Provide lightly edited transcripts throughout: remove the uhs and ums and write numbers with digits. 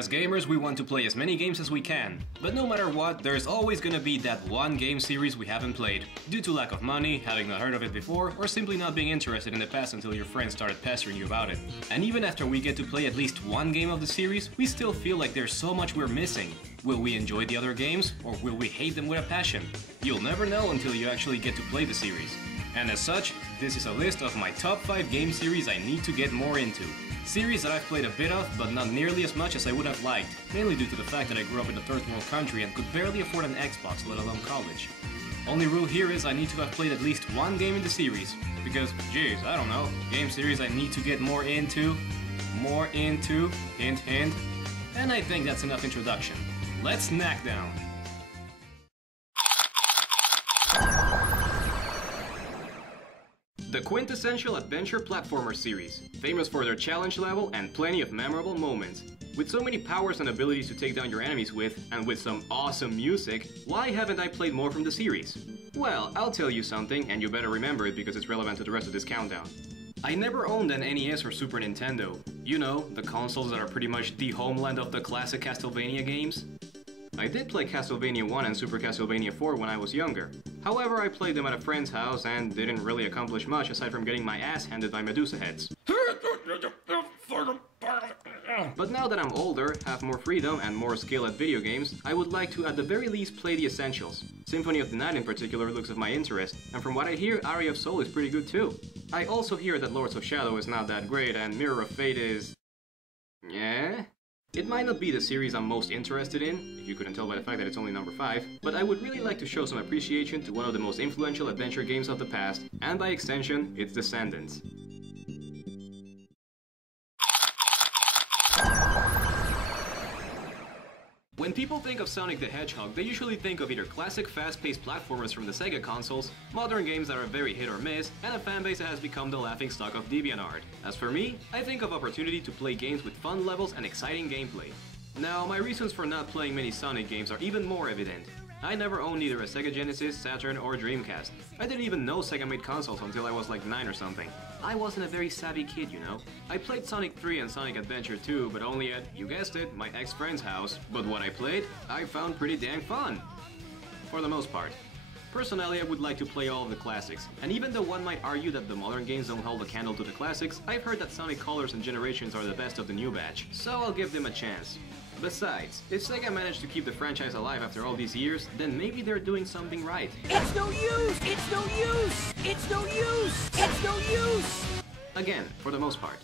As gamers, we want to play as many games as we can, but no matter what, there's always gonna be that one game series we haven't played, due to lack of money, having not heard of it before, or simply not being interested in the past until your friends started pestering you about it. And even after we get to play at least one game of the series, we still feel like there's so much we're missing. Will we enjoy the other games, or will we hate them with a passion? You'll never know until you actually get to play the series. And as such, this is a list of my top 5 game series I need to get more into. Series that I've played a bit of, but not nearly as much as I would have liked, mainly due to the fact that I grew up in a third world country and could barely afford an Xbox, let alone college. Only rule here is I need to have played at least one game in the series, because, geez, I don't know, game series I need to get more into, hint hint, and I think that's enough introduction. Let's Snackdown! The quintessential adventure platformer series, famous for their challenge level and plenty of memorable moments. With so many powers and abilities to take down your enemies with, and with some awesome music, why haven't I played more from the series? Well, I'll tell you something, and you better remember it because it's relevant to the rest of this countdown. I never owned an NES or Super Nintendo. You know, the consoles that are pretty much the homeland of the classic Castlevania games. I did play Castlevania 1 and Super Castlevania 4 when I was younger. However, I played them at a friend's house and didn't really accomplish much aside from getting my ass handed by Medusa heads. But now that I'm older, have more freedom and more skill at video games, I would like to at the very least play the essentials. Symphony of the Night in particular looks of my interest, and from what I hear, Aria of Soul is pretty good too. I also hear that Lords of Shadow is not that great and Mirror of Fate is... yeah? It might not be the series I'm most interested in, if you couldn't tell by the fact that it's only number 5, but I would really like to show some appreciation to one of the most influential adventure games of the past, and by extension, its descendants. When people think of Sonic the Hedgehog, they usually think of either classic fast-paced platformers from the Sega consoles, modern games that are very hit or miss, and a fanbase that has become the laughingstock of DeviantArt. As for me, I think of opportunity to play games with fun levels and exciting gameplay. Now, my reasons for not playing many Sonic games are even more evident. I never owned either a Sega Genesis, Saturn, or Dreamcast. I didn't even know Sega made consoles until I was like 9 or something. I wasn't a very savvy kid, you know. I played Sonic 3 and Sonic Adventure 2, but only at, you guessed it, my ex-friend's house. But what I played, I found pretty dang fun. For the most part. Personally, I would like to play all of the classics, and even though one might argue that the modern games don't hold a candle to the classics, I've heard that Sonic Colors and Generations are the best of the new batch, so I'll give them a chance. Besides, if Sega managed to keep the franchise alive after all these years, then maybe they're doing something right. It's no use! It's no use! It's no use! It's no use! Again, for the most part.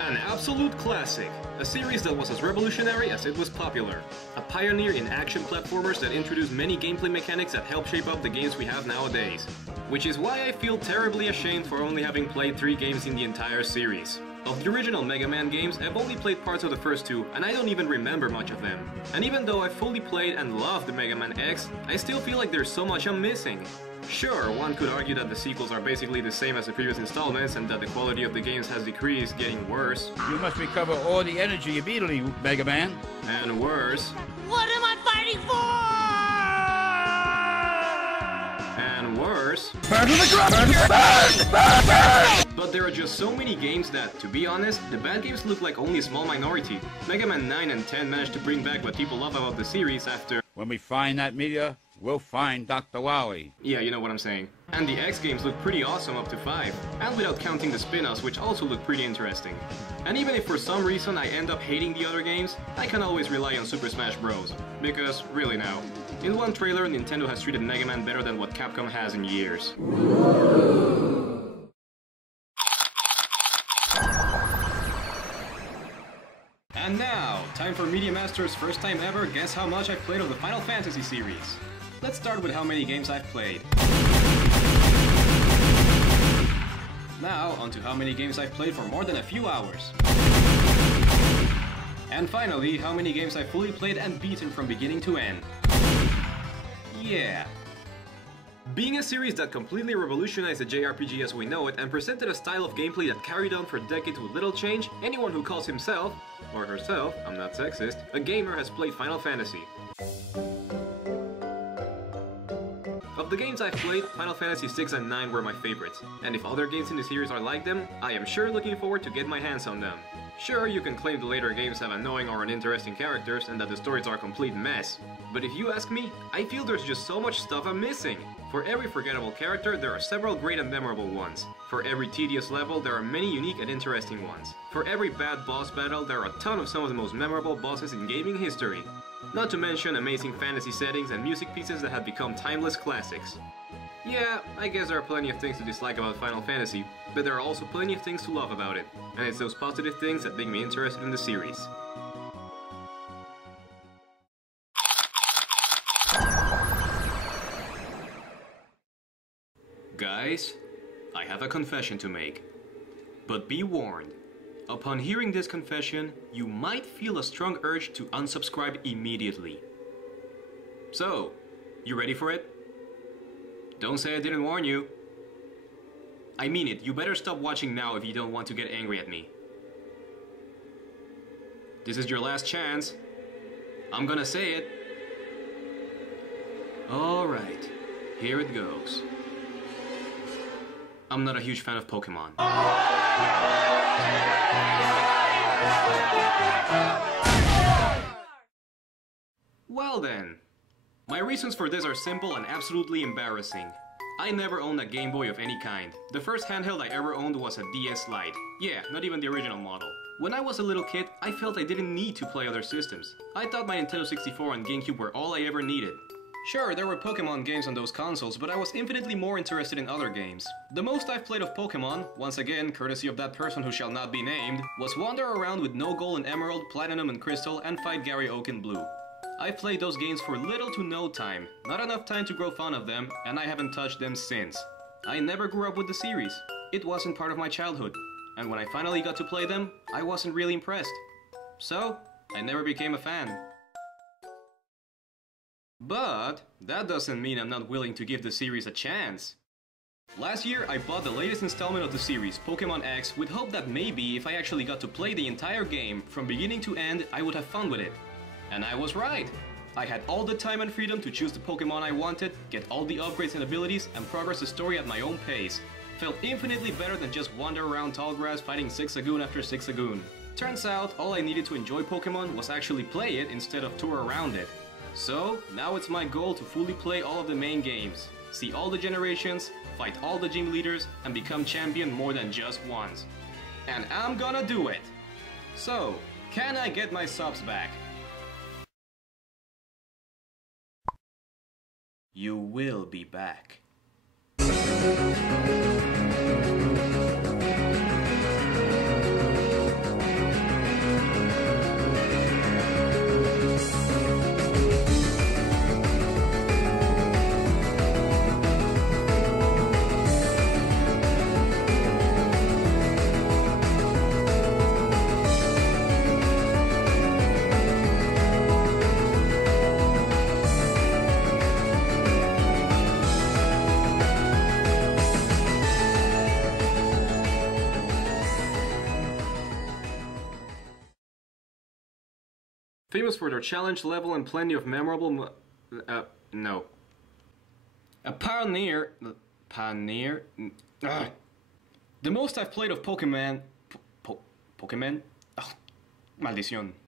An absolute classic, a series that was as revolutionary as it was popular. A pioneer in action platformers that introduced many gameplay mechanics that help shape up the games we have nowadays. Which is why I feel terribly ashamed for only having played 3 games in the entire series. Of the original Mega Man games, I've only played parts of the first 2, and I don't even remember much of them. And even though I fully played and loved the Mega Man X, I still feel like there's so much I'm missing. Sure, one could argue that the sequels are basically the same as the previous installments and that the quality of the games has decreased, getting worse. You must recover all the energy immediately, Mega Man. And worse. What am I fighting for? And worse. Burn to the ground! Burn! But there are just so many games that, to be honest, the bad games look like only a small minority. Mega Man 9 and 10 managed to bring back what people love about the series after... When we find that meteor, we'll find Dr. Wily. Yeah, you know what I'm saying. And the X games look pretty awesome up to 5, and without counting the spin-offs, which also look pretty interesting. And even if for some reason I end up hating the other games, I can always rely on Super Smash Bros. Because, really now, in one trailer, Nintendo has treated Mega Man better than what Capcom has in years. And now, time for Media Master's first time ever guess how much I've played of the Final Fantasy series. Let's start with how many games I've played. Now, onto how many games I've played for more than a few hours. And finally, how many games I've fully played and beaten from beginning to end. Yeah. Being a series that completely revolutionized the JRPG as we know it and presented a style of gameplay that carried on for decades with little change, anyone who calls himself, or herself, I'm not sexist, a gamer has played Final Fantasy. Of the games I've played, Final Fantasy 6 and 9 were my favorites, and if other games in the series are like them, I am sure looking forward to get my hands on them. Sure, you can claim the later games have annoying or uninteresting characters and that the stories are a complete mess, but if you ask me, I feel there's just so much stuff I'm missing. For every forgettable character, there are several great and memorable ones. For every tedious level, there are many unique and interesting ones. For every bad boss battle, there are a ton of some of the most memorable bosses in gaming history. Not to mention amazing fantasy settings and music pieces that have become timeless classics. Yeah, I guess there are plenty of things to dislike about Final Fantasy, but there are also plenty of things to love about it, and it's those positive things that make me interested in the series. Guys, I have a confession to make. But be warned, upon hearing this confession, you might feel a strong urge to unsubscribe immediately. So, you ready for it? Don't say I didn't warn you. I mean it, you better stop watching now if you don't want to get angry at me. This is your last chance. I'm gonna say it. Alright, here it goes. I'm not a huge fan of Pokemon. Well then, my reasons for this are simple and absolutely embarrassing. I never owned a Game Boy of any kind. The first handheld I ever owned was a DS Lite. Yeah, not even the original model. When I was a little kid, I felt I didn't need to play other systems. I thought my Nintendo 64 and GameCube were all I ever needed. Sure, there were Pokemon games on those consoles, but I was infinitely more interested in other games. The most I've played of Pokemon, once again courtesy of that person who shall not be named, was wander around with no Gold and Emerald, Platinum and Crystal, and fight Gary Oak in Blue. I've played those games for little to no time, not enough time to grow fond of them, and I haven't touched them since. I never grew up with the series. It wasn't part of my childhood, and when I finally got to play them, I wasn't really impressed. So, I never became a fan. But that doesn't mean I'm not willing to give the series a chance. Last year, I bought the latest installment of the series, Pokemon X, with hope that maybe if I actually got to play the entire game, from beginning to end, I would have fun with it. And I was right! I had all the time and freedom to choose the Pokemon I wanted, get all the upgrades and abilities, and progress the story at my own pace. Felt infinitely better than just wander around tall grass fighting Zigzagoon after Zigzagoon. Turns out, all I needed to enjoy Pokemon was actually play it instead of tour around it. So, now it's my goal to fully play all of the main games, see all the generations, fight all the gym leaders, and become champion more than just once. And I'm gonna do it! So, can I get my subs back? You will be back. Famous for their challenge level and plenty of memorable no. A pioneer... The most I've played of Pokemon... Pokemon? Oh, maldición.